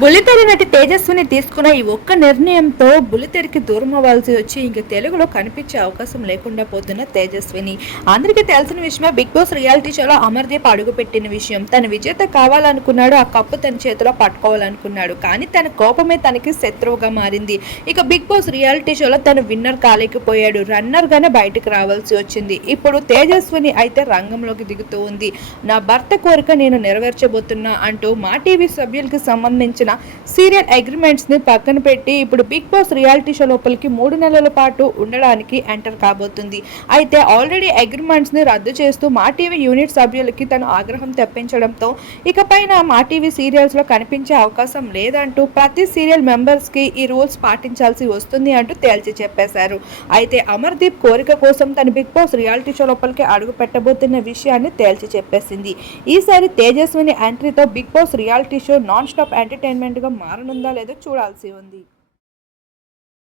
బుల్లితెర నటి తేజస్విని తీసుకున్న ఈ ఒక్క నిర్ణయంతో బుల్లితెరకి దూరం అవ్వాల్సి వచ్చి ఇంక తెలుగులో కనిపించే అవకాశం లేకుండా పోతున్న తేజస్విని. అందరికీ తెలిసిన విషయమే బిగ్ బాస్ రియాలిటీ షోలో అమర్దీప్ అడుగుపెట్టిన విషయం. తన విజేత కావాలనుకున్నాడు ఆ కప్పు తన చేతిలో పట్టుకోవాలనుకున్నాడు. కానీ తన కోపమే తనకి శత్రువుగా మారింది. ఇక బిగ్ బాస్ రియాలిటీ షోలో తను విన్నర్ కాలేకపోయాడు రన్నర్గానే బయటకు రావాల్సి వచ్చింది. ఇప్పుడు తేజస్విని అయితే రంగంలోకి దిగుతూ ఉంది. నా భర్త కోరిక నేను నెరవేర్చబోతున్నా అంటూ మా టీవీ సభ్యులకి సంబంధించిన సీరియల్ అగ్రిమెంట్స్ని పక్కన పెట్టి ఇప్పుడు బిగ్ బాస్ రియాలిటీ షో లోపలికి మూడు నెలల పాటు ఉండడానికి ఎంటర్ కాబోతుంది. అయితే ఆల్రెడీ అగ్రిమెంట్స్ని రద్దు చేస్తూ మా టీవీ యూనిట్ సభ్యులకి తను ఆగ్రహం తెప్పించడంతో ఇకపైన మా టీవీ సీరియల్స్లో కనిపించే అవకాశం లేదంటూ ప్రతి సీరియల్ మెంబర్స్కి ఈ రూల్స్ పాటించాల్సి వస్తుంది అంటూ తేల్చి చెప్పేశారు. అయితే అమర్దీప్ కోరిక కోసం తన బిగ్ బాస్ రియాలిటీ షో లోపలికి అడుగు పెట్టబోతున్న విషయాన్ని తేల్చి చెప్పేసింది. ఈసారి Tejaswini ఎంట్రీతో big boss reality show non stop entertain ఎంటర్టైన్మెంట్గా మారనుందా లేదో చూడాల్సి ఉంది.